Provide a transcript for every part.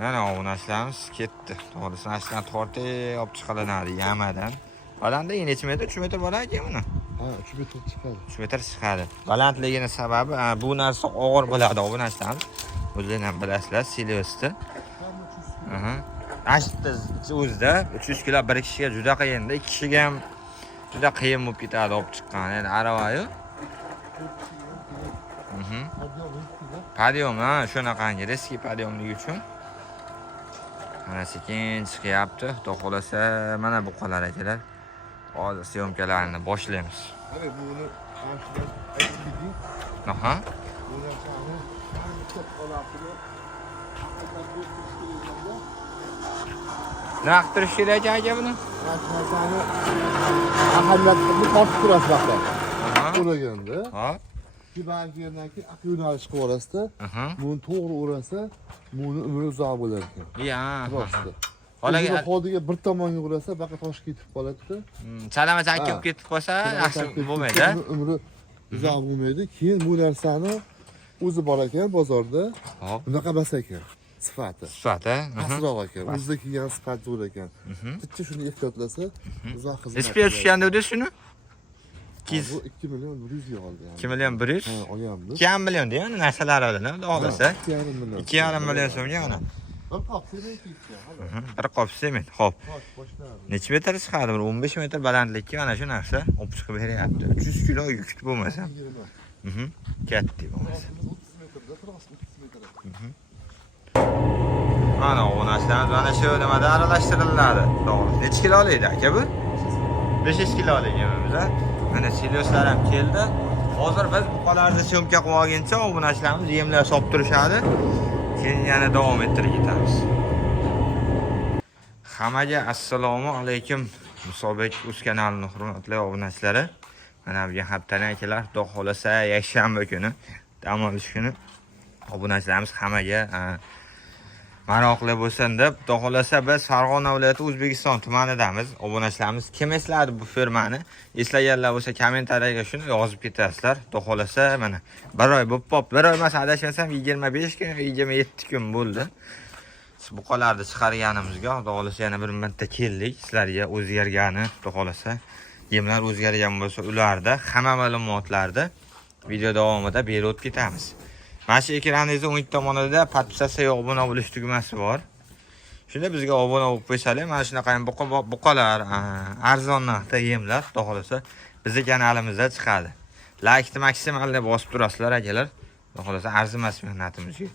Mana ovunashlarimiz ketdi. To'g'risi ashdan tortib olib chiqalinadi yamadan. Balandligi necha metr? 3 metr bo'lar-ekan buni. Ha, 3 metr chiqadi. 3 metr chiqadi. Balandligining sababi bu narsa og'ir bo'ladi ovunashlarimiz. O'zingizlar ham bilasizlar, Siliosda. Aha. Ashda o'zida 300 kilo bir kishiga juda qiyin-da, ikki kishiga ham juda qiyin bo'lib ketadi olib chiqqan. Endi aravayu. Padyom, ha, shunaqangi riski padyomligi uchun. Mana sekin chiqyapti. Xudo xolasa mana bu qolar akalar. Hozir syomkalarni boshlaymiz. Mana buni qarshida aytdik. Aha. Bu narsani ko'p qolardi. Nima qilish kerak aka buni? Narsani ahamiyatini tortib turasiz vaqtlar. Aha. O'raganda. Ha. Kibargernaki aq yo'nalish qilib olasiz-da. Buni to'g'ri o'rasa, buni umri uzoq bo'lar ekan. Ya. Rostda. Holaga hodiga bir tomonga urasa, baqa tosh ketib qoladi-da. Chalama chakib ketib qolsa, yaxshi bo'lmaydi. Umri uzoq bo'lmaydi. Keyin bu narsani o'zi bor ekan bozorda. Bunaqa emas ekan. Sifati. Sifati, pastroq ekan. O'zida kelgan sifat zo'r ekan. Bitta shuni ehtiyotlasa, uzoq xizmat. Nechga tushganda edi shuni? Bu 2 million 100 ga oldi. 2 million 100? Ha, olyapmiz. 2 million degan narsalar bilan olsa. 2,5 million. 2,5 million so'mga mana. Bir qop sement ketgan. Bir qop sement. Xo'p. Necha metr chiqadi? 15 metr balandlikka mana shu narsa olib chiqib beryapti. 300 kilo yuk bo'lmasa. Katta bo'lmasa. 30 metrda turasiz, 30 metr. Mana bu narsalar mana shu nimada aralashtiriladi. To'g'ri. Necha kilo oladi aka bu? 500 kilo olganmiz-a. Mana Silioslar ham keldi. Hozir biz buqalarni syomka qilib olguncha bu narsalarimiz yemlar solib turishadi. Keyin yana davom ettirib ketamiz. Hammaga assalomu alaykum. Musobek Uz kanalining hurmatli obunachilari. Mana bu haftadan akalar, xudo xolasa yakshanba kuni, dam olish kuni obunachilarimiz hammaga maroqli bo'lsin deb, xudo xolasa biz Farg'ona viloyati O'zbekiston tumanidamiz. Obunachilarimiz kim esladi bu firmani? Eslaganlar bo'lsa kommentariyaga shuni yozib ketasizlar. Xudo xolasa mana 1 oy bo'lib qoldi. 1 oy emas, adashmasam 25 kun, 27 kun bo'ldi. Buqalarni chiqarganimizga xudo xolasa yana bir marta keldik. Sizlarga o'zgargani, xudo xolasa yemlar o'zgargan bo'lsa, ularda hamma ma'lumotlarni video davomida berib o'tib ketamiz. Mana shu ekraningizning o'ng tomonida podpisatsiya obuna bo'lish tugmasi bor. Shunda bizga obuna bo'lib qo'ysalar, mana shunaqa buqalar, arzon narxda yemlar, xudo xolasa bizning kanalimizda chiqadi. Like-ni maksimalda bosib turasizlar akalar. Xudo xolasa arzimas mehnatimizga.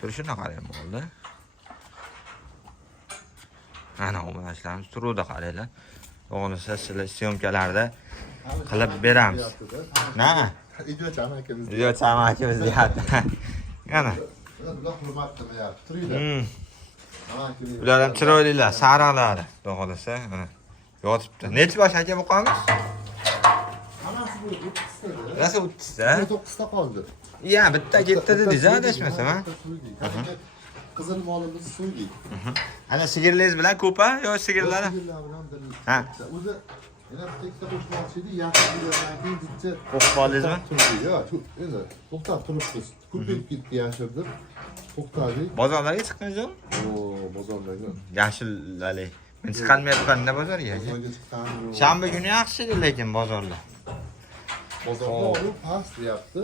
Turishini qarang bo'ldi. Mana obunachilarimiz turuvda qaranglar. O'g'lisi sizlar syomkalarda qilib beramiz. Na? Video chamakamiz. Video chamakamiz deyapti. Yana. Bular hurmat qilyapti. Turinglar. Bular ham chiroylilar, sariqlari. Xudo xolasa, mana yotibdi. Necha bosh aka buqamiz? Hammasi bu 30 ta. Rasa 30 ta? 9 ta qoldi. Ya, bitta ketdi dedingiz, adashmasam, ha? Qizil molimiz so'ydik. Ana sigirlaringiz bilan ko'pa yo sigirlari? Sigirlar bilan bir. Ha. O'zi yana bitta qo'shmoqchi edi, yaxshi bo'lgandan keyin bitta qo'qib qoldingizmi? Yo'q, endi to'xtab turibmiz. Ko'payib ketdi yashirdim. To'xtadik. Bozorlarga chiqqansiz? Bozorlarga. Yashillali. Men chiqolmayapman-da bozorga. Shanba kuni yaxshi lekin bozorlar. Bozorda past deyapti.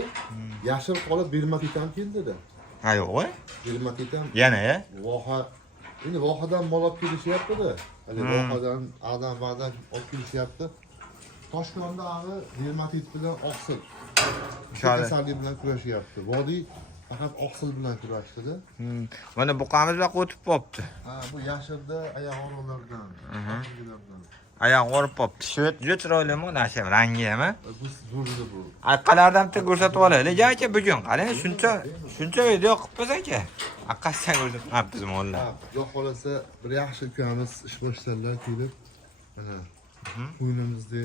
Yashil qolib bermaket ham keldi-da. Ha yo'q-a? Bermaket ham. Yana-ya? Endi vohadan mol olib kelishyapti-da. Hali vohadan, Adam-Badan olib kelishyapti. Toshkentda hali bermaket bilan oqsil. Kasallik bilan kurashyapti. Vodiy faqat oqsil bilan kurashdi-da. Mana buqamiz va o'tib qopti. Ha, bu yashilda oyoq o'roqlardan. Oyoq o'rib qopti. Juda chiroylimi narsa, rangi ham. Bu zo'rdi bu. Aqalardan bitta ko'rsatib olaylik. Aka bugun qarang, shuncha video qilibmiz aka. Aqasidan ko'rsatmabmiz mollar. Xudo xolasa bir yaxshi ukamiz ish boshlaganlar kelib, mana qo'ynimizni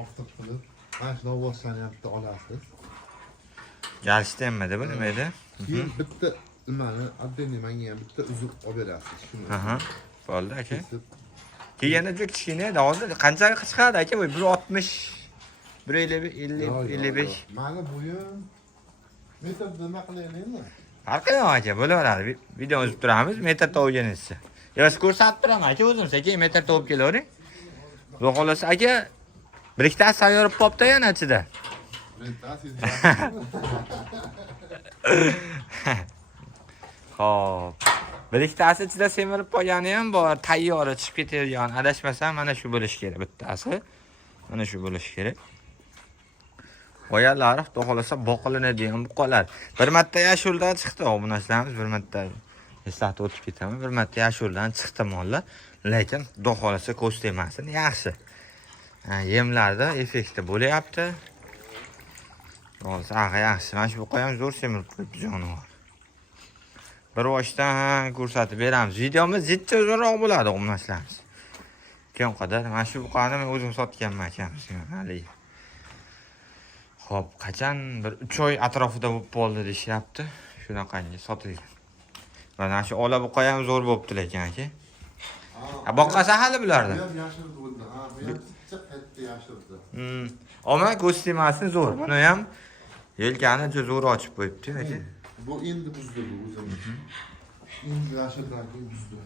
ortiq qilib, mana shu novvoslanyapti olasiz. Galishda nima bu nima edi? Keyin bitta nimani, отдельный menga ham bitta uzuk olib berasiz. Shuni. Bo'ldi aka. Keyin juda kichkina, hozir qanchaga chiqadi aka? Bu 160 150 55. Mani bo'yim metr nima qilaylik endi? Farqi yo'q aka, bo'laveradi. Video uzib turamiz, metr tovganingizcha. Yo'q, ko'rsatib turaman aka, o'zim sekin metr tovib kelavering. Xudo xolasa aka, bir ikkitasi sayyorib qopti yana ichida. Xo'p. Bir ikkitasi ichida semirib qolgani ham bor, tayyora chiqib ketadigan. Adashmasam mana shu bo'lish kerak bittasi. Mana shu bo'lish kerak. Qo'yalari xudo xolasa boqilinadigan buqalar. Bir marta yashuldan chiqdi, bu narsalarimiz bir marta eslatib o'tib ketaman. Bir marta yashuldan chiqdi mollar, lekin xudo xolasa ko'z tegmasin, yaxshi. Yemlarda effekti bo'lyapti. Hozir yaxshi. Mana shu buqa ham zo'r semirib qo'yibdi jonivor. Bir boshdan ko'rsatib beramiz. Videomiz zichcha uzunroq bo'ladi bu narsalarimiz. Kim qadar mana shu buqani men o'zim sotganman akamizga. Haligi. Xo'p, qachon bir 3 oy atrofida bo'lib qoldi deyapti. Shunaqangi sotilgan. Mana shu ola buqa ham zo'r bo'libdi lekin aka. Boqqasa hali bularda. Bu ham yashil bo'ldi. Ha, bu ham zichcha qaytdi yashildi. Ama ko'z tegmasin zo'r. Buni ham yelkani zo'r ochib qo'yibdi aka. Bu endi buzdi bu o'zimiz. Endi yashildan keyin buzdi.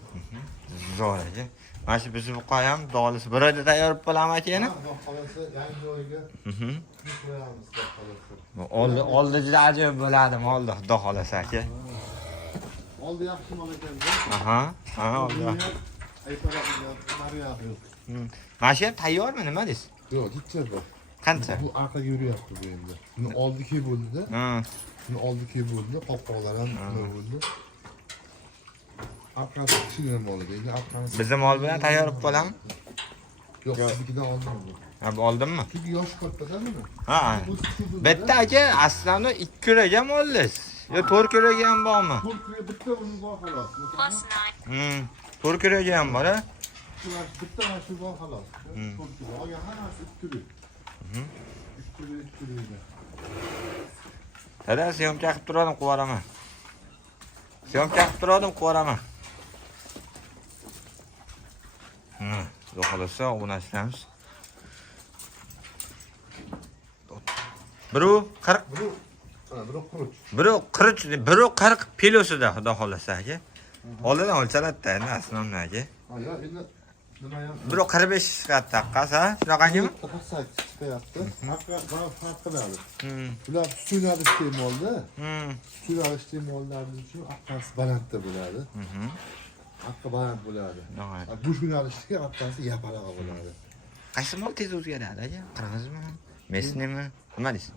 Zo'r aka. Mana shu bizni buqa ham dolisi bir oyda tayyor bo'lib qoladimi aka yana? Xudo xolasa yangi joyga qo'yamiz, xudo xolasa. Oldi juda ajoyib bo'ladi molda, xudo xolasa aka. Oldi yaxshi mol ekan-da. Oldi. Aytaradigan Mariya yo'q. Mana shu ham tayyormi, nima deysiz? Yo'q, bitta bu. Qancha? Bu orqaga yuryapti bu endi. Buni oldiki bo'ldi-da. Buni oldiki bo'ldi, qopqoqlar ham nima bo'ldi. Orqasi kichkina mol edi. Endi orqasi Bizim mol bilan tayyor bo'lib qoladimi? yo'q, biznikidan oldin bu. Ha, bu oldinmi? Chunki yoshi katta-da buni. Ha. Bitta aka, aslida 2 kiloga molsiz. Yo 4 kiloga ham bormi? 4 kilo bitta buni bor xolos. 4 kiloga ham bor, ha? Bitta mana shu bor xolos. 4 kilo. Olgan hammasi 2 kilo. 2 kilo. Dada, syomka qilib turadim, quvaraman. Syomka qilib turadim, quvaraman. Xudo xolasa, bu narsalarimiz. Biri 40, biri 40 kilosida, xudo xolasa aka. Oldidan o'lchaladida, endi asnomni aka. Ha, endi nima ham? Biri 45 qatta qasa, shunaqangimi? 48 chiqyapti. Farq qiladi. Bular suyuladi iste'molda. Suyuladi iste'mollarning uchun orqasi balandda bo'ladi. Orqa baland bo'ladi. Bu suyulishga orqasi yapalag'a bo'ladi. Qaysi mol tez o'zgaradi aka? Qirg'izmi? Mesnimi? Nima deysiz?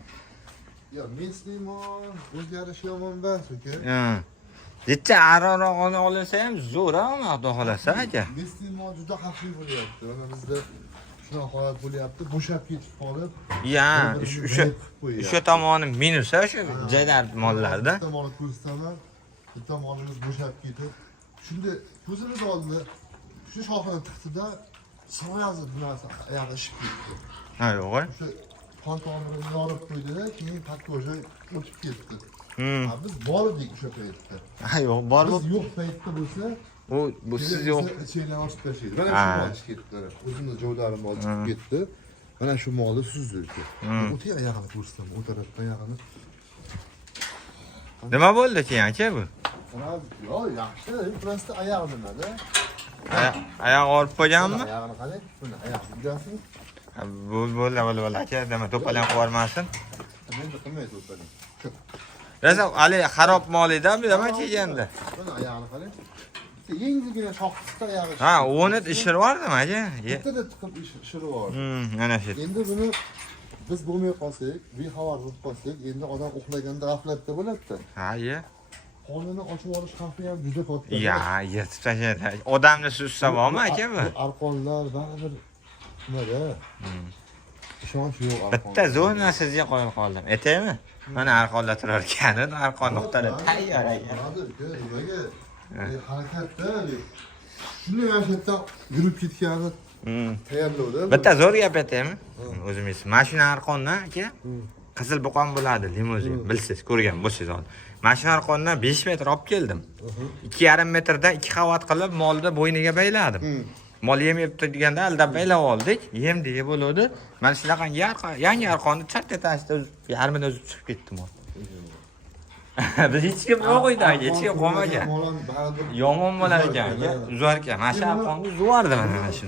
Yo, mesni mol o'zgarishi yomon emas, aka. Zichcha aroqni olinsa ham zo'r, xudo xolasa aka. Mesni mol juda xavfli bo'lyapti. Mana bizda shunaqa holat bo'lyapti, bo'shab ketib qolib. Ya, o'sha tomoni minus o'sha joylar mollarda. Bitta molni ko'rsataman. Bitta molimiz bo'shab ketib, shunda ko'zimiz oldida shu shoxini tiqtida soyazi bunasi oyog'i ishib ketdi. Ha, yo'q. O'sha qon tomirini yorib qo'ydi-da, keyin patkojay o'tib ketdi. Biz bor edik o'sha paytda. Ha, yo'q, bor Biz yo'q paytda bo'lsa, bu siz yo'q. Ichingdan ochib tashlaydi. Mana shu mol chiqib ketdi. O'zimiz joylarim olib chiqib ketdi. Mana shu molni suzdirdi. O'ti oyog'ini ko'rsam, o tarafda oyog'ini. Nima bo'ldi keyin aka bu? Yo'q, yaxshi, prosta oyog'i nimada? Oyoq olib qo'yganmi? Oyog'ini qarang, buni oyog'ini ko'rasizmi? Bo'ldi aka, nima to'palan qo'yarmasin. Endi qilmaydi to'palan. Rasa ali xarob molida nima kelganda. Buni oyog'ini qarang. Yengilgina shoxda oyog'i. Ha, o'ni ishirvardimi aka? Bittada tiqib ishirib. Mana shu. Endi buni biz bo'lmay qolsak, bexabar bo'lib qolsak, endi odam uxlaganda g'aflatda bo'ladi-da. Ha, ye. Qonini ochib olish xavfi ham juda katta. Ya, yetib tashlaydi. Odamni suzsa bormi aka bu? Arqonlar baribir nimada? Ishonch yo'q arqon. Bitta zo'rna sizga qo'yib qoldim. Aytaymi? Mana arqonda turar ekan, arqon nuqtada tayyor ekan. Nimaga? Harakatda shuni yashirda yurib ketgani tayyorlovda. Bitta zo'r gap aytaymi? O'zingiz mashina arqondan aka qizil boqon bo'ladi, limuzin. Bilsiz, ko'rgan bo'lsiz hozir. Mashina arqondan 5 metr olib keldim. 2,5 metrdan 2 qavat qilib molda bo'yniga bayladim. Mol yem yeb turganda aldab baylab oldik. Yem deya bo'ladi. Mana shunaqa yangi arqonni chatta tashda yarmida o'zib chiqib ketdi mol. Biz hech kim yo'q uyda, hech kim qolmagan. Molam baribir. Yomon bo'lar ekan, uzar ekan. Mana shu arqonni uzuvardi mana shu.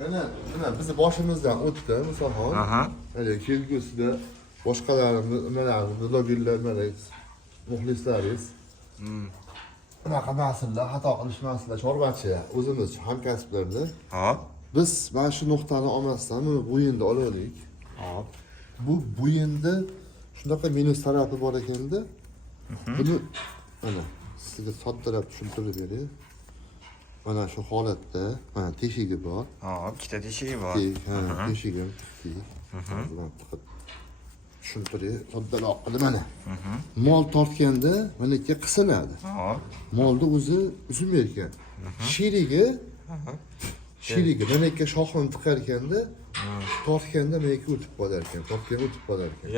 Mana bizni boshimizdan o'tdi, misol hol. Aha. Hali kelgusida boshqalarimiz, nimalarimiz, blogerlar, mana muxlislaringiz. Bunaqa masalalar, xato qilishmaslar, chorvachi, o'zimiz hamkasblarda. Hop. Biz mana shu nuqtani olmasdan buni bo'yinda olaylik. Hop. Bu bo'yinda shunaqa minus tarafi bor ekanda, buni mana sizga soddalab tushuntirib beray. Mana shu holatda, mana teshigi bor. Hop, ikkita teshigi bor. Teshigim tik. Tushuntiray, soddaloq qilib mana. Mol tortganda mana ikki qisiladi. Hop. Molni o'zi uzilmay ekan. Sherigi mana ikki shoxini tiqar ekanda, tortganda mana ikki o'tib qolar ekan, tortganda o'tib qolar ekan.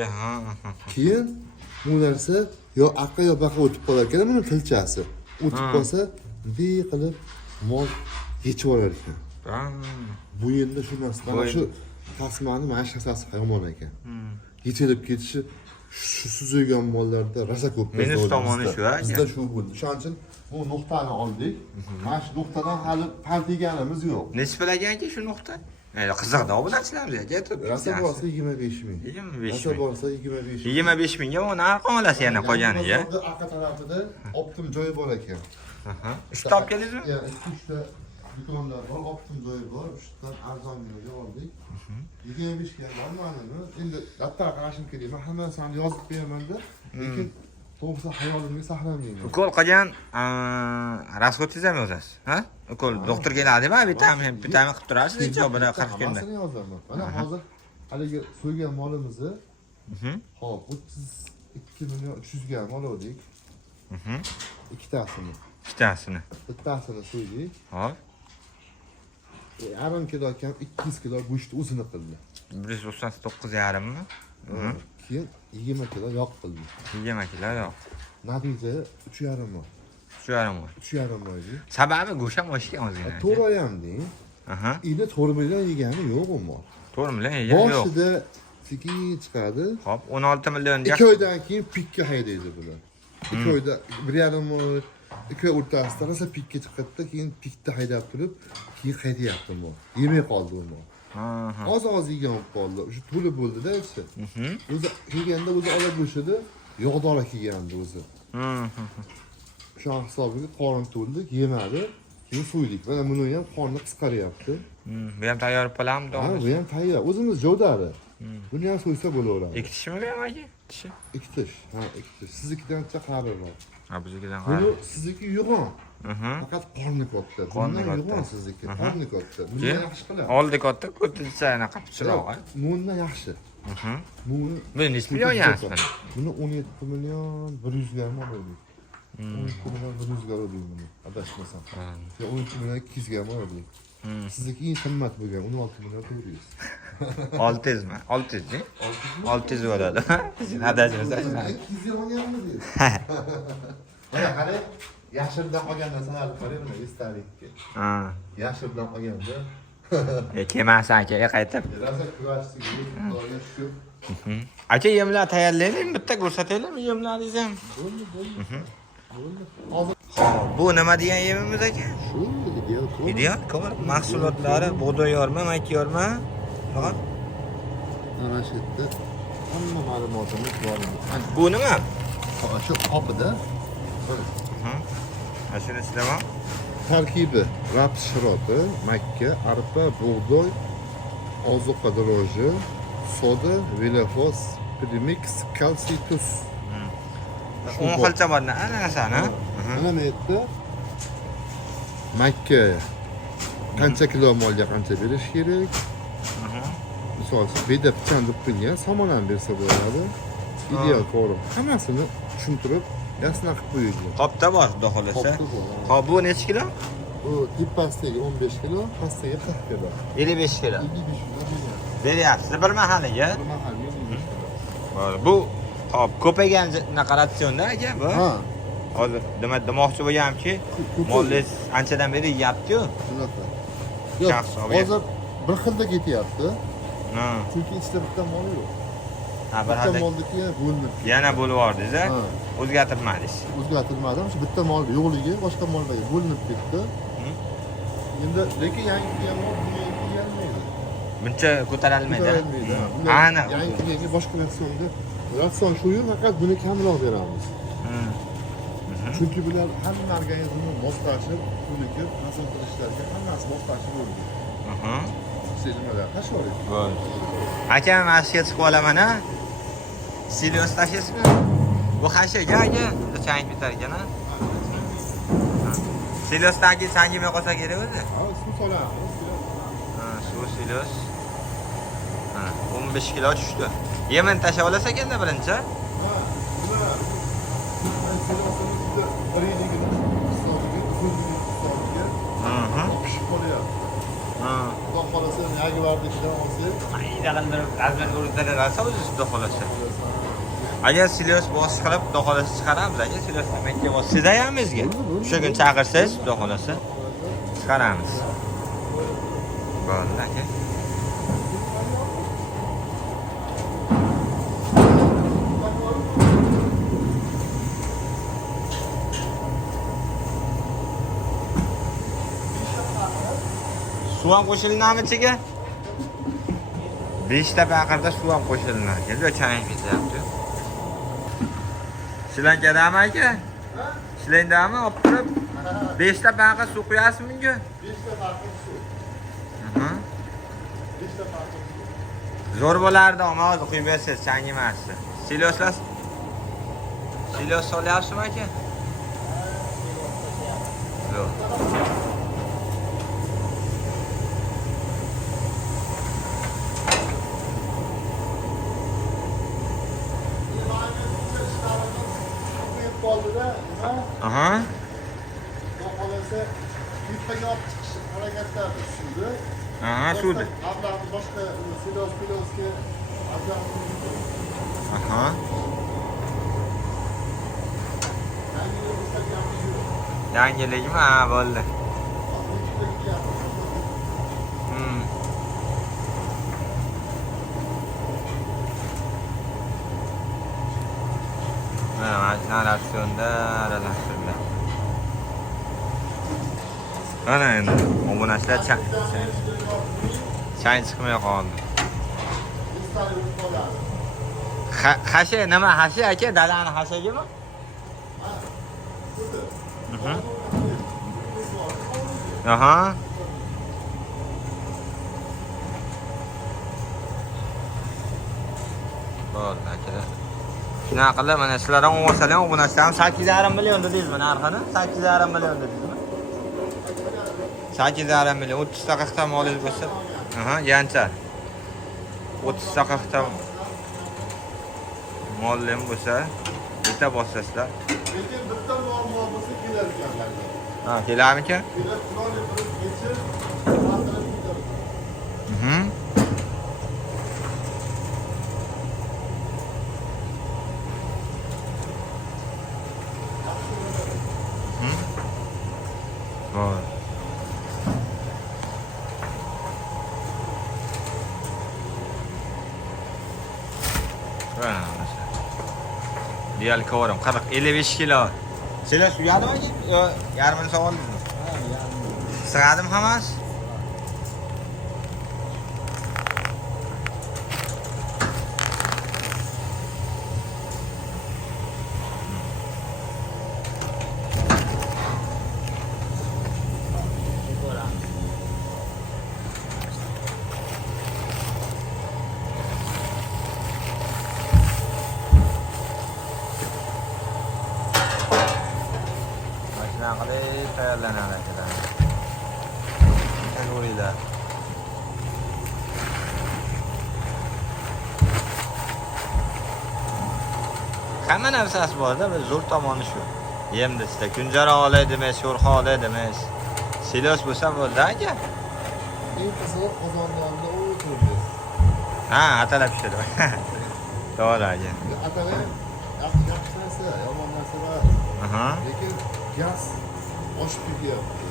Keyin bu narsa yo aqqa yo baqa o'tib qolar ekan, buni tilchasi. O'tib qolsa, bunday qilib mol yechib olar ekan. Bu endi shu narsa, mana shu tasmani mana shu narsasi yomon ekan. Yechilib ketishi shu suzilgan mollarda rosa ko'p. Minus tomoni shu, bizda shu bo'ldi. Shuning uchun bu nuqtani oldik. Mana shu nuqtadan hali pand yeganimiz yo'q. Nechi pul ekanki shu nuqta? Qiziqda obunachilarimiz aytib. Rosa borsa 25 ming. 25 Rosa ming. borsa 25 ming. 25 mingga uni arqon olasiz yana qolganiga. Orqa tarafida optim joyi bor ekan. Uchta olib keldingizmi? Ya, 2-3 ta do'konlar bor, optim joyi bor. Shundan arzonga oldik. 25 ga nomani endi dattar qarashim kerak. Men hammasini yozib beraman-da, lekin to'g'risi hayolimga saqlamayman. Ukol qilgan расходingiz ham yozasiz, ha? Ukol doktor keladimi? Vitamin qilib turasiz, necha bir 40 kunda. Hammasini yozaman. Mana hozir haligi so'ygan molimizni hop 32 million 300 ga oldik. Ikkitasini. Bittasini so'ydik. Hop. Yarim kilo kam 200 kilo go'sht o'zini qildi. 199,5 mi? Keyin 20 kilo yoq qildi. 20 kilo yoq. Natija 3,5 mol. 3,5 mol. Sababi go'sht ham oshgan o'zingizga. To'rayam deng. Endi 4 million yegani yo'q u mol. 4 million yegan yo'q. Boshida sekin chiqadi. Hop, 16 million 2 oydan keyin pikka haydaydi bular. 2 oyda 1,5 mol 2 oy o'rtasida rosa pikka chiqadi, keyin pikda haydab turib, keyin qaytyapti mol. Yemay qoldi u mol. Oz yegan olib qoldi. O'sha to'lib bo'ldi-da ichi. O'zi yeganda o'zi olib bo'shadi, yog'dor kelgandi o'zi. Shu hisobiga qorin to'ldi, yemadi. Keyin so'ydik. Mana buni ham qorni qisqaryapti. Bu ham tayyor bo'ladimi? Ha, bu ham tayyor. O'zimiz jodari. Buni ham so'ysa bo'laveradi. Ikki tishmi bu ham aka? Tishi. Ikki tish. Ha, ikki tish. Siznikidan chaqariroq. Ha, biznikidan Buni sizniki yo'g'on. Faqat qorni katta. Qorni katta. Yo'g'on sizniki. Qorni katta. Buni yaxshi qiladi. Oldi katta, ko'tisi anaqa pichroq, ha. Bundan yaxshi. Buni nechi million yaxshi? Buni 17 million 100 ga oldik. 17 million 100 ga oldik buni. Adashmasam. Ya 12 million 200 ga oldik. Sizniki eng qimmat bo'lgan 16 million 400. 600 mi? 600 mi? 600 bo'ladi. Sen adashmasan. 200 ga olganmiz. Mana qarang, yashirdan olgan narsalarni qarang, mana esdalikka. Yashirdan olganda Kelmasa akaga qaytib. rosa kurashsiz, Xudoga shukur. Aka yemlar tayyorlaylik, bitta ko'rsataylikmi yemlaringiz ham? Bo'ldi. Hop, bu nima degan yemimiz aka? Shu Ideal kor mahsulotlari, bug'doy yorma, mayk yorma. Faqat ana shu yerda hamma ma'lumotimiz bor. bu nima? Shu qopida Mana shuni islamoq. tarkibi raps shiroti, makka, arpa, bug'doy, ozuqa droji, soda, velafos, premix, kalsiy tuz. 10 xilcha bor, ana narsani. Mana bu yerda makka qancha kilo molga qancha berish kerak? Misol uchun beda pichan deb qo'ygan, somon ham bersa bo'ladi. Ideal ko'rib. Hammasini tushuntirib, yasna qilib qo'yilgan. Qopda bor, xudo xolasa. Qopda bor. Hop, bu necha kilo? Bu tepasiga 15 kilo, pastiga 40 kilo. 55 kilo. 55 kilo beradi. Beryapsiz bir mahaliga. Bir mahal 55 kilo. Bu hop, ko'paygan naqa ratsionda aka bu. Ha, Hozir nima demoqchi bo'lganimki, mollingiz anchadan beri yeyapti-yu. shunaqa. Yo'q, hozir bir xilda ketyapti. Chunki ichida bitta mol yo'q. Ha, bir Bitta xil. molniki bo'linib ketdi. Yana bo'lib yubordingiz, Ha. o'zgartirmadingiz. O'zgartirmadim. Shu bitta mol yo'qligi boshqa mollarga bo'linib ketdi. Endi lekin yangi kelgan mol bunga kelmaydi. Buncha ko'tarilmaydi. Ko'tarilmaydi. Aniq. Yangi kelganga boshqa ratsion shu-yu, faqat buni kamroq beramiz. Chunki bular hamma organizmni moslashib, ko'nikib, nasl qilishlarga hammasi moslashib bo'lgan. Sezmalar tashlaylik. Bo'ldi. Aka, mana shu yerga chiqib olaman a. Silios tashlaysizmi? Bu hashaga aka, chang bitar ekan a. Siliosdagi changimay qolsa kerak o'zi. Ha, suv solamiz. Suv silios. 15 kilo tushdi. Yemin tashlab olasa ekanda birinchi. Pishib qolyapti. Xudo xolasa yagi vardikidan olsak, Mayda qildirib, azman urug'dan olsa o'zi xudo xolasa. Agar silios bosib qilib, xudo xolasa chiqaramiz aka, siliosdan menga bos. Siz ayamizga. O'sha kun chaqirsangiz, xudo xolasa chiqaramiz. Bo'ldi aka. Suv ham qo'shilnami ichiga? 5 ta baqirda suv ham qo'shilinar. Keldi, chang ketyapti. Shilankadami aka? Shilangdami olib turib 5 ta baqir suv quyasiz bunga? 5 ta baqir suv. 5 ta baqir suv. Zo'r bo'lardi, ammo hozir quyib bersangiz chang emasdi. Silioslar Silios solyapsizmi aka? Yo'q. Qoldida, Aha. Xudo xolasa tepaga olib chiqish harakatlarida suvda. Aha, suvda. Ablahni boshqa silosga Aha. Yangilikmi? Ha, bo'ldi. Mana ratsionda aralashtirildi. Mana endi obunachilar chang chiqmay qoldi. Hasha nima hasha aka? Dadani hashagimi? Aha. Bo'ldi aka. Shunaqa qilib mana sizlar ham olsalar, obunachilar ham 8,5 million dedingizmi narxini? 8,5 million dedingizmi? 8,5 million 30 ta 40 ta molingiz bo'lsa, aha, yancha. 30 ta 40 ta molim bo'lsa, bitta bossasizlar. Lekin bitta muammo bo'lsa kelar ekanlar. Ha, kelarmikan? Kelar chiroyli qilib yechib, ta'tirib ketadi. Voy. Real kovarim 40-55 kilo. Sizlar suyadimi aka? Yo, yarmini sog'oldingizmi? Ha, yarmi. Sig'adimi hammasi? Qilib tayyorlanadi akalar. Ko'ringlar. Hamma narsasi bor-da, bir zo'r tomoni shu. Yemda sizda kunjara oladimi, sho'rxa oladimi? Silos bo'lsa bo'ldi aka. Eng qizig'i qozonlarni o'tirdi. Ha, atalab pishirdi. To'g'ri aka. Atalay yaxshi narsa, yomon narsa emas. Aha. Lekin gaz oshib ketyapti.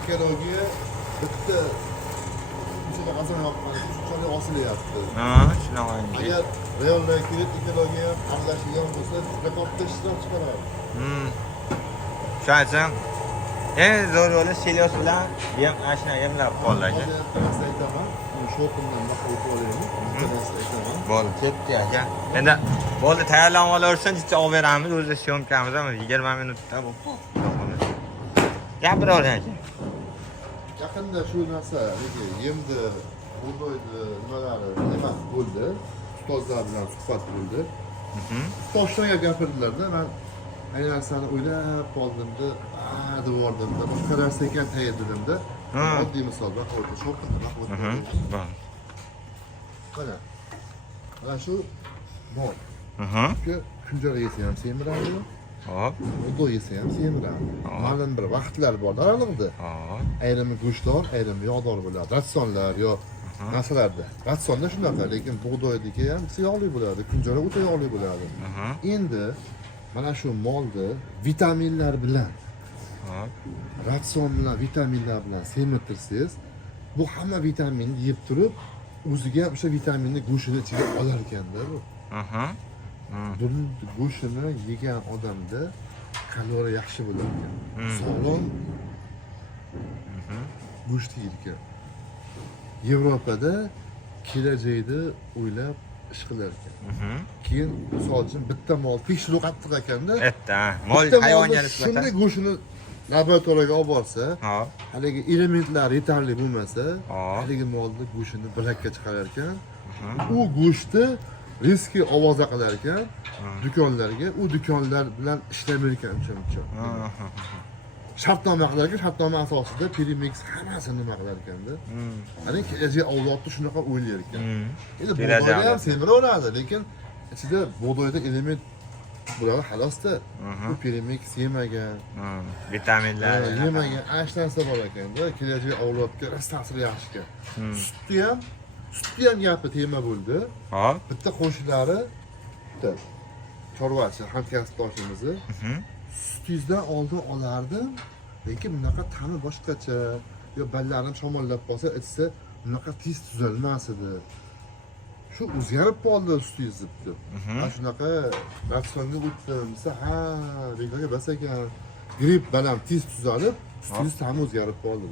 Ikaloga bitta shunchalik qazon yoqqan, shunchalik osilyapti. Ha, shunaqa endi. Agar rayonlarga kelib ekologiya ham aralashgan bo'lsa, juda katta ishlar chiqaradi. Shuning uchun eng zo'r yo'li silos bilan yem ashna yemlab qoldi aka. Hozir narsa aytaman, sho'qimdan maqolib olaymi? Narsa aytaman. Bo'ldi, ketdi aka. Endi bo'ldi, tayyorlanib olaversin, jicha olib beramiz, o'zi syomkamiz ham 20 minutda bo'lib. Gapiravering aka. Yaqinda shu narsa, yemdi, bug'doyni nimalari nima bo'ldi? Ustozlar bilan suhbat bo'ldi. Toshlarga gapirdilarda, men ayni narsani o'ylab qoldimda, deb yubordimda, boshqa narsa ekan tayyorladimda. Oddiy misol, baquvvat, sho'qimda baquvvat. Mana shu mol. Kunjara yesa ham semiradi. Hop. Bug'doy yesa ham semiradi. Ma'lum bir vaqtlar bor aralig'ida. Ayrimi go'shtdor, ayrimi yog'dor bo'ladi. Ratsonlar yo narsalarda. Ratsonda shunaqa, lekin bug'doydagi ham yog'li bo'ladi, kunjara o'ta yog'li bo'ladi. Endi mana shu molni vitaminlar bilan, ratsion bilan, vitaminlar bilan semirtirsangiz, bu hamma vitaminni yeb turib, o'ziga o'sha vitaminni go'shtini ichiga olar ekanda bu. Buni go'shtini yegan odamda kaloriya yaxshi bo'ladi ekan. Sog'lom go'sht yeydi. Yevropada kelajakda o'ylab ish qilar ekan. Keyin misol uchun bitta mol tekshiruv qattiq ekanda. Mol hayvonga nisbatan shunday go'shtini laboratoriyaga olib borsa, haligi elementlar yetarli bo'lmasa, haligi molni go'shtini bilakka chiqarar ekan. U go'shtni riski ovoza qilar ekan do'konlarga, u do'konlar bilan ishlamay ekan uchun. Shartnoma qilar ekan, shartnoma asosida Premix hammasini nima qilar ekanda. Ana kelajak avlodni shunaqa o'ylar ekan. Endi bug'doyda ham semiraveradi, lekin ichida bug'doyda element bo'ladi xalosda. Bu Premix yemagan, vitaminlar yemagan narsa bor ekanda. Kelajak avlodga ta'sir yaxshi ekan. Sutni ham gapi tema bo'ldi. Bitta qo'shnilari, bitta chorvachi, hamkasbdoshimizni sutingizdan oldin olardim, lekin bunaqa ta'mi boshqacha. Yo ballarim shamollab qolsa, ichsa bunaqa tez tuzalmas edi. Shu o'zgarib qoldi sutingiz debdi. Mana shunaqa ratsionga o'tdim desa, ha, bekorga bas ekan. Gripp bilan tez tuzalib, sutingiz ta'mi o'zgarib qoldi.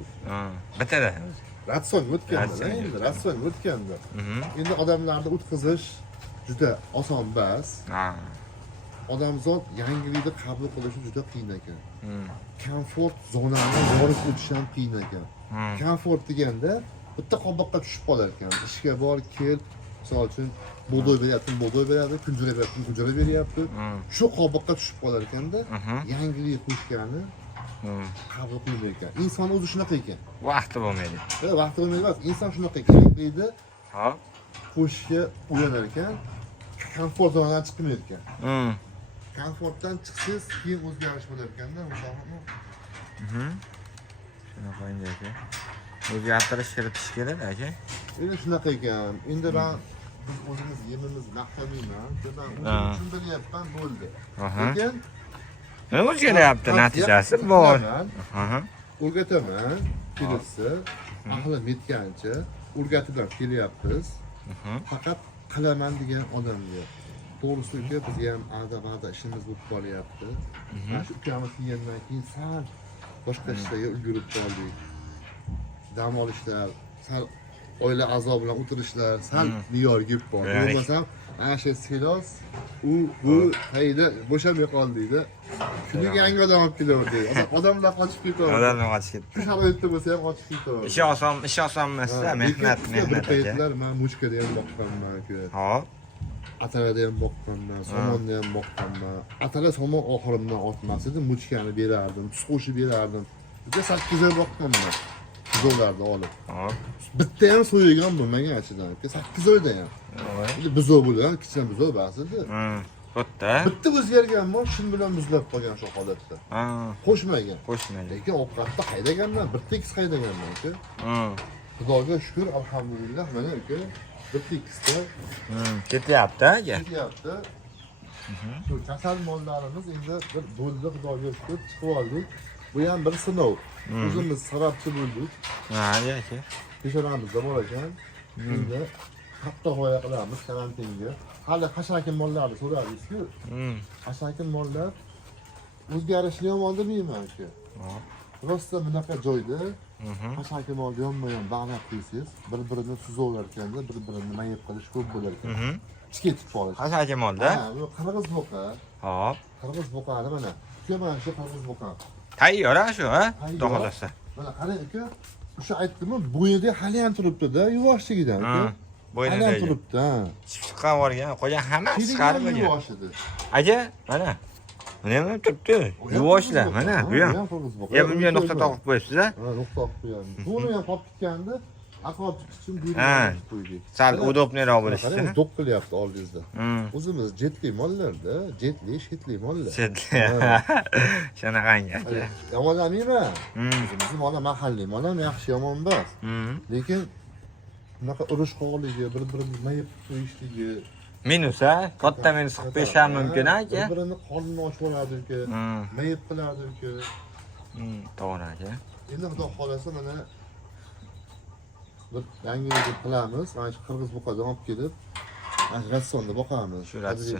Bitada. Ratsionga o'tganda, endi ratsionga o'tganda. Endi odamlarni o'tkazish juda oson bas. Odamzod yangilikni qabul qilishi juda qiyin ekan. Komfort zonani yorib o'tish ham qiyin ekan. Komfort deganda bitta qobiqqa tushib qolar ekan. Ishga bor, kel, misol uchun bug'doy beryapti, bug'doy beradi, kunjara beryapti, kunjara beryapti. Shu qobiqqa tushib qolar ekanda, yangilik qo'shgani qabul qilmaydi ekan. Inson o'zi shunaqa ekan. Vaqti bo'lmaydi. Vaqti bo'lmaydi emas, inson shunaqa ekan. Yangilikni qo'shishga o'ylanar ekan, komfort zonadan chiqmaydi ekan. Komfortdan chiqsangiz, keyin o'zgarish bo'lar ekanda, o'shani. Shunaqa endi aka. O'zgartirish kiritish kerak aka. Endi shunaqa ekan. Endi men biz o'zimiz yemimiz maqtamayman. Men tushuntiryapman bo'ldi. Lekin nima o'zgaryapti, natijasi bor. O'rgataman, kelsa, aqlim yetgancha o'rgatib kelyapmiz. Faqat qilaman degan odamga. To'g'risi biz ham arda-barda ishimiz bo'lib qolyapti. Mana shu ukamiz kelgandan keyin sal boshqa ishlarga ulgurib qoldik. Dam olishlar, sal oila a'zo bilan o'tirishlar, sal me'yorga kelib qoldi. Bo'lmasam, ana shu silos bu hayda bo'shamay qoldiydi. Kuniga yangi odam olib kelaverdi. Odamlar qochib ketadi. Odamlar qochib ketdi. Shu sharoitda bo'lsa ham qochib ketadi. Ish oson emas-da, mehnat aka. Men muchkada ham boqqanman aka. Hop. Atalada ham boqqanman, somonni ham boqqanman. Atala somon oxirimdan ortmas edi, muchkani berardim, tuz qo'shib berardim. Juda 8 oy boqqanman. Buzovlarni olib. Bitta ham so'ygan bo'lmagan ichidan. 8 oyda ham. Endi buzov bo'lgan, kichkina buzov bas edi. Bitta o'zgargan mol shun bilan muzlab qolgan shu holatda. Qo'shmagan. Lekin ovqatda haydaganman, bir tekis haydaganman aka. Xudoga shukr, alhamdulillah, mana aka. Bir tekisda ketyapti aka. Ketyapti. Shu kasal mollarimiz endi bir bo'ldi, Xudoga shukr, chiqib oldik. Bu ham bir sinov. O'zimiz sababchi bo'ldik. Ha, aka. peshanamizda bor ekan. Endi qattiq himoya qilamiz karantinga. Hali hashakin mollarni so'radingiz-ku. Hashakin mollar o'zgarishni yomon demayman aka. Rosta bunaqa joyda hashakin mol yonma-yon bog'lab qo'ysangiz, bir-birini suzaverar ekanda, bir-birini mayib qilish ko'p bo'lar ekan. Ichga ketib qolish. Qancha molda? Ha, bu qirg'iz boqa. Hop. Qirg'iz boqani mana. Shu mana shu qirg'iz boqa. Tayyor shu, ha? Tayyor. Xudo xolasa. Mana qarang aka, o'sha aytdim-ku, bo'yida hali ham turibdi-da, yuvoshligidan aka. Hali ham turibdi, ha. Chiqqan borgan, qolgan hammasi chiqarib bo'lgan. yuvosh edi. Aja, mana. Mana ham turibdi. Yuvoshlar, mana bu ham. Ya bunga nuqta taqib qo'yibsiz, ha? Ha, nuqta taqib qo'yamiz. Buni ham qolib ketganda, aqob uchun Ha. qo'ydik. Sal udobniroq bo'lishi Qarang, uchun. do'q qilyapti oldingizda. O'zimiz jetli mollarda, jetli, shetli mollar. Shunaqangi. Yomonlamayman. O'zimizni mola mahalliy mola yaxshi yomon emas. Lekin bunaqa urush qog'ligi, bir-birini mayib qo'yishligi, Minus, ha? Katta minus qilib qo'yish ham mumkin, aka. bir-birini qornini ochib oladi aka, mayib qiladi aka. To'g'ri, aka. Endi xudo xolasa mana bir yangi video qilamiz. Mana shu qirg'iz buqadan olib kelib, mana shu rassonda boqamiz. Shu rasson.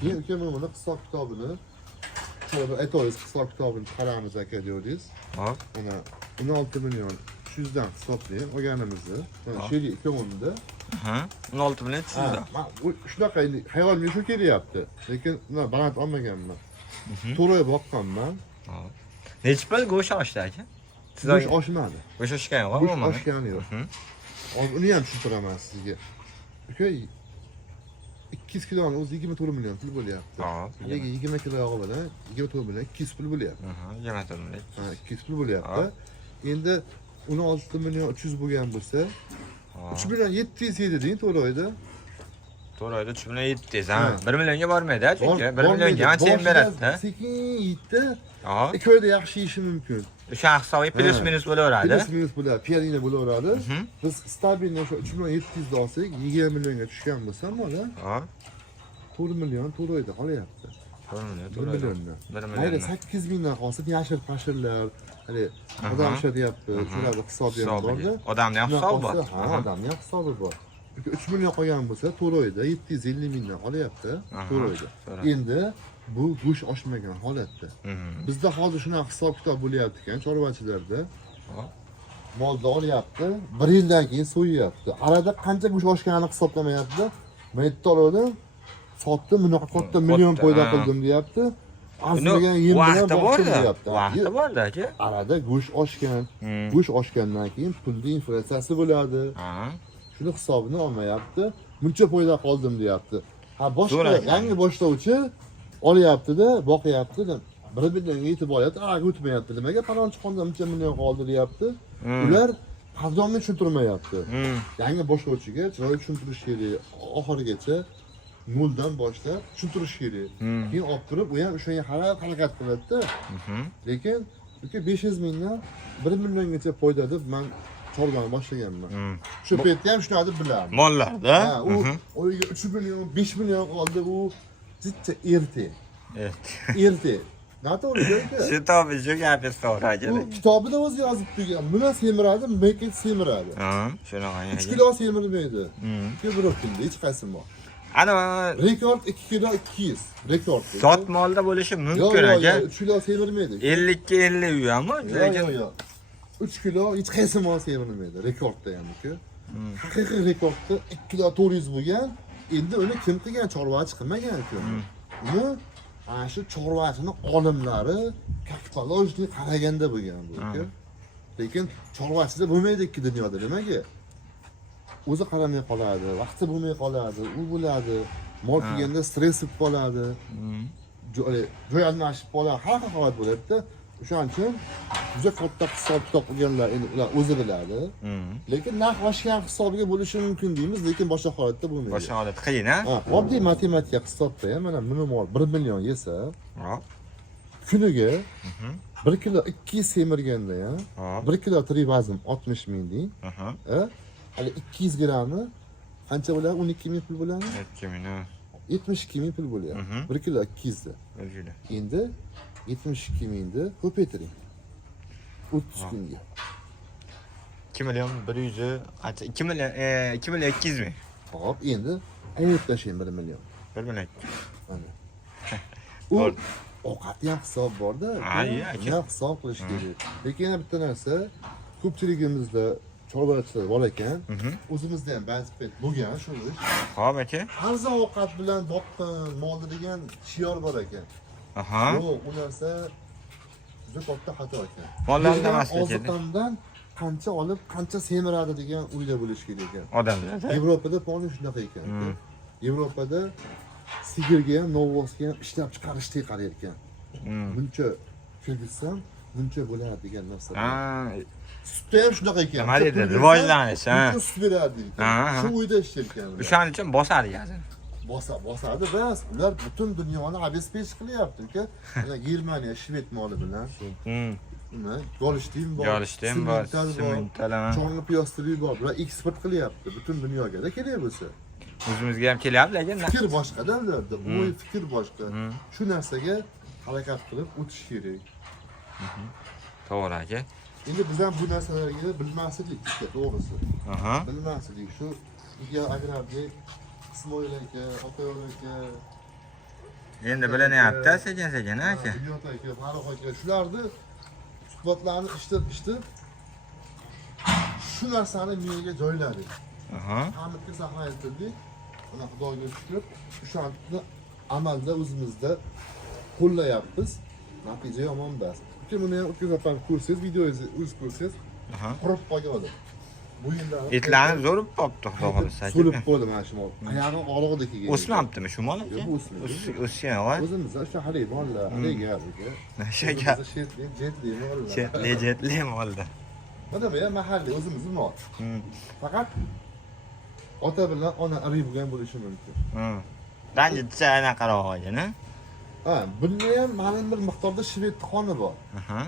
Keyin uka buni hisob kitobini shöyle bir aytaysiz, hisob kitobini qaramiz aka deyordingiz. Hop. Mana 16 million 300 dan hisoblaying olganimizni. Mana shu yerga ko'mimda. 16 million 300 da. Shunaqa hayolimga shu kelyapti. Lekin buni baland olmaganman. To'g'ri boqqanman. Hop. Nechi pul go'sht oshdi, aka? Siz Go'sht oshmadi. go'sht oshgan yo'q, Go'sht umuman. oshgani yo'q. Hozir uni ham tushuntiraman sizga. Uka 200 kiloni o'zi 24 million pul bo'lyapti. Hop. Lekin 20 kilo yog'i bilan 24 million 200 pul bo'lyapti. 20 million. Ha, 200 pul bo'lyapti. Endi 16 million 300 bo'lgan bo'lsa, 3 million 700 yedi deng to'g'ri. To'g'ri, 3 million 700, ha. 1 millionga bormaydi, chunki 1 millionga ancha ham beradi-da. Sekin yeydi. Hop. Ko'yda yaxshi yeyishi mumkin. O'sha hisobiy plus minus bo'laveradi. Plus minus bo'ladi, pianino bo'laveradi. Biz stabilni o'sha 3 million 700 da olsak, 20 millionga tushgan bo'lsa, mola Hop. 4 million to'g'ri qolyapti. 1 milliondan. 1 Mayli million. 8 mingdan qolsa, yashil pashirlar, hali odam ishlatyapti, shularga hisobi ham borda. Odamning ham hisobi bor. Ha, odamning ham hisobi bor. 3 million qolgan bo'lsa, to'g'ri 750 mingdan qolyapti, to'g'ri. Endi bu go'sht oshmagan holatda. Bizda hozir shunaqa hisob kitob bo'lyapti ekan, chorvachilarda. Molda olyapti, 1 yildan keyin so'yyapti. Arada qancha go'sht oshganini hisoblamayapti. Men aytdim, sotdim, bunaqa katta million foyda qildim deyapti. Azmagan yem bilan boqdim deyapti. Vaqti borda, aka. Arada go'sht oshgan. Go'sht oshgandan keyin pulning inflyatsiyasi bo'ladi. Shuni hisobini olmayapti. Buncha foyda qoldim deyapti. Ha, boshqa yangi boshlovchi olyapti-da, boqyapti-da. 1 millionga yetib olyapti, o'tmayapti. Nimaga palonchi qonda buncha million qoldi deyapti. Ular qadronni tushuntirmayapti. Yangi boshlovchiga chiroyli tushuntirish kerak. Oxirigacha noldan boshlab tushuntirish kerak. Keyin olib turib, u ham o'shanga harakat qiladi-da. Lekin 500 mingdan 1 milliongacha foyda deb men chorvani boshlaganman. Shu paytda ham shuni deb bilaman. Mollarda. Ha, u 3 million, 5 million qoldi, u jitta erta. Erta. Noto'g'ri aka. Shu tobi shu gapingiz to'g'ri, aka. U kitobida o'zi yozib qo'ygan. Buni semiradi, meket semiradi. Shunaqa. 3 kilo semirmaydi. 2 kilo hech qaysi bor. Ana Rekord 2 kilo 200. Rekord. sot molda bo'lishi mumkin, aka. 3 kilo semirmaydi. 50 ga 50 u ham, lekin 3 kilo hech qaysi mol semirmaydi. Rekordda ham aka. Haqiqiy rekordda 2 kilo 400 bo'lgan. Endi uni kim qilgan? Chorvachi qilmagan aka. Uni ana shu chorvachini olimlari kapitologik qaraganda bo'lgan bu aka. Lekin chorvachida bo'lmaydi ikki dunyoda, nimaga? O'zi qaramay qoladi, vaqti bo'lmay qoladi, u bo'ladi, mol kelganda stress bo'lib qoladi. Joy almashib qoladi, har xil holat bo'ladi-da. O'shaning uchun juda katta hisob kitob qilganlar endi ular o'zi biladi. Lekin narx oshgan hisobiga bo'lishi mumkin deymiz, lekin boshqa holatda bo'lmaydi. boshqa holat qiyin, ha? Oddiy matematika hisobda ham mana minimal 1 million yesa, kuniga 1 kilo 200 semirganda ham 1 kilo tirik vazn 60 ming deng. Hali 200 grammi qancha bo'ladi? 12 ming pul bo'ladi? 12 ming. 72 ming pul bo'lyapti. 1 kilo 200 da. Endi 72 mingni ko'paytiring. 30 kunga. 2 milyon 100 qancha? 2 milyon 2 milyon 200 ming. Hop, endi ayirib tashlayman 1 million. 1 milyon. Mana. U ovqatga ham hisob bor-da. Ha, iya, aka. Nima hisob qilish kerak. Lekin yana bitta narsa, ko'pchiligimizda chorvachilar bor ekan. O'zimizda ham ba'zi bo'lgan shu ish. Xo'p, aka. Arzon ovqat bilan boqqin, molni degan shior bor ekan. Aha. Yo'q, u narsa juda katta xato ekan. Mollarni emaslik edi. Oziqamdan qancha olib, qancha semiradi degan o'yda bo'lish kerak ekan. Odamlar. Yevropada polni shunaqa ekan. Yevropada sigirga ham, novvosga ham ishlab chiqarishga qarar ekan. Buncha kirgizsam, buncha bo'ladi degan narsa. Ha, Sutda ham shunaqa ekan. nima deydi? Rivojlanish, ha. Buncha sut beradi. Shu o'yda ishlayotgan. O'shaning uchun bosadi yazin. Bosadi bas. Ular butun dunyoni обеспечить qilyapti, uka. Mana Germaniya, Shved moli bilan. Nima? Golishtim bor. Golishtim bor, sementlar. Chorli piyostri bor. Bular eksport qilyapti butun dunyoga-da kerak bo'lsa. O'zimizga ham kelyapti, lekin Fikr boshqa-da ularda. O'y fikr boshqa. Shu narsaga harakat qilib o'tish kerak. to'g'ri aka. Endi biz ham bu narsalarga bilmaslik kerak, to'g'risi. Aha. Bilmaslik. Shu agrarlik Ismoil aka, Otayo'l aka, Endi bilinyapti sekin-sekin aka. Bunyod aka, Farruh aka shularni suhbatlarni ishlab shu narsani miyaga joyladi. Aha. Hamidga saqlaytirdik. Mana Xudoga shukr, o'shani amalda o'zimizda qo'llayapmiz. Natija yomon emas. Lekin buni ham o'tkazib ko'rsangiz, videoyingizni o'z ko'rsangiz, qurib qolgan. Bu yillar Etlarni zo'rib qopti, xudo xohlasa aka. so'lib qo'ydi mana shu mol. Oyog'i og'rig'ida kelgan. O'smabdimi shu mol aka? Yo'q, o'smaydi. O'sgan va O'zimizda o'sha haligi mollar, haligi aka. shaka. Jetli mollar. Jetli molda. Mana bu ham mahalliy o'zimizning mol. Faqat ota bilan ona ari bo'lgan bo'lishi mumkin. Ranjitsa anaqaroq ekan-a? Ha, bunda ham ma'lum bir miqdorda shved qoni bor. Aha.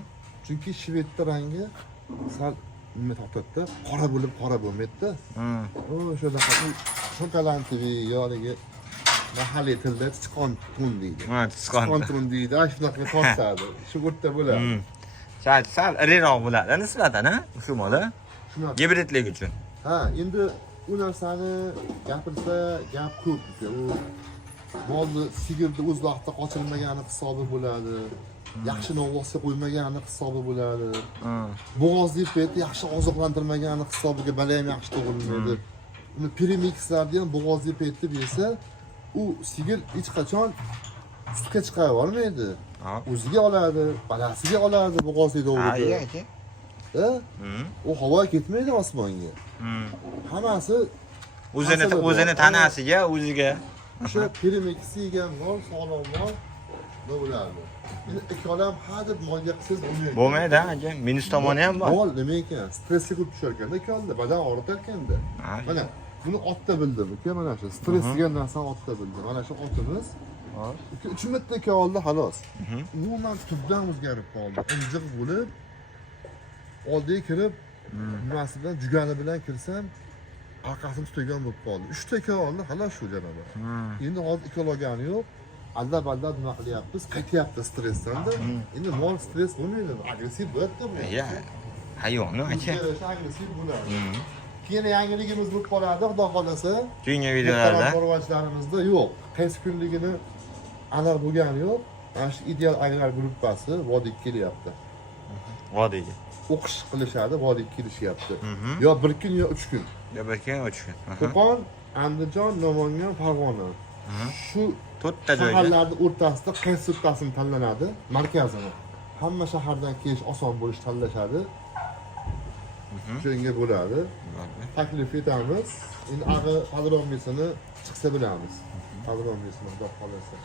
Chunki shvedning rangi sal nima topadi-da, qora bo'lib qora bo'lmaydi-da. O'sha shokoladli yo'ligi mahalliy tilda sichqon tun deydi. Ha, sichqon tun deydi. Shunaqa tortadi. Shu yerda bo'ladi. Sal iriroq bo'ladi nisbatan-a shu mola. Shunaqa. Gibridlik uchun. Ha, endi u narsani gapirsa gap ko'p. U molni sigirni o'z vaqtida qochirmagani hisobi bo'ladi. Yaxshi novvosga qo'ymagani hisobi bo'ladi. Bo'g'ozli paytda yaxshi oziqlantirmagani hisobiga bala ham yaxshi tug'ilmaydi. Uni premixlarni ham bo'g'ozli paytda bersa, u sigir hech qachon sutga chiqara olmaydi. O'ziga oladi, balasiga oladi bo'g'ozli dovrida. aka. U havo ketmaydi osmonga. Hammasi o'zini tanasiga, o'ziga. O'sha premixni yegan mol, sog'lom mol bo'ladi. Endi ikkolam hadeb molga qilsangiz bo'lmaydi. Bo'lmaydi aka, minus tomoni ham bor. Mol nima ekan? Stressga ko'p tushar ekanda, ikkolda badan og'ritar ekanda. Mana buni otda bildim, uka, mana shu stress degan narsani otda bildim. Mana shu otimiz 3 marta oldi xolos. Umuman tubdan o'zgarib qoldi. Injiq bo'lib oldiga kirib, nimasi bilan jugani bilan kirsam, orqasini tutagan bo'lib qoldi. 3 ta oldi xolos shu janobi. Endi hozir ikkolagani yo'q. Aldab nima qilyapmiz? Qaytyapti stressdan-da. Endi mol stress bo'lmaydi, agressiv bo'ladi-da bu. Ya, hayvonni aka. Agressiv bo'ladi. Keyin yangiligimiz bo'lib qoladi, xudo xolasa. Keyingi videolarda Chorvachilarimizda yo'q. Qaysi kunligini aniq bo'lgani yo'q. Mana shu ideal agrar gruppasi Vodiyga kelyapti. Vodiyga. O'qish qilishadi, Vodiyga kelishyapti. Yo 1 kun yo 3 kun. Yo 1 kun, 3 kun. Qo'qon, Andijon, Namangan, Farg'ona. Shu 4 ta joyga. shaharlarning o'rtasida qaysi bittasini tanlanadi? Markazini. Hamma shahardan kelish oson bo'lish tanlashadi. Shunga bo'ladi. Taklif etamiz. Endi ag'i podromnisini chiqsa bilamiz. Podromnisini xudo xolasa.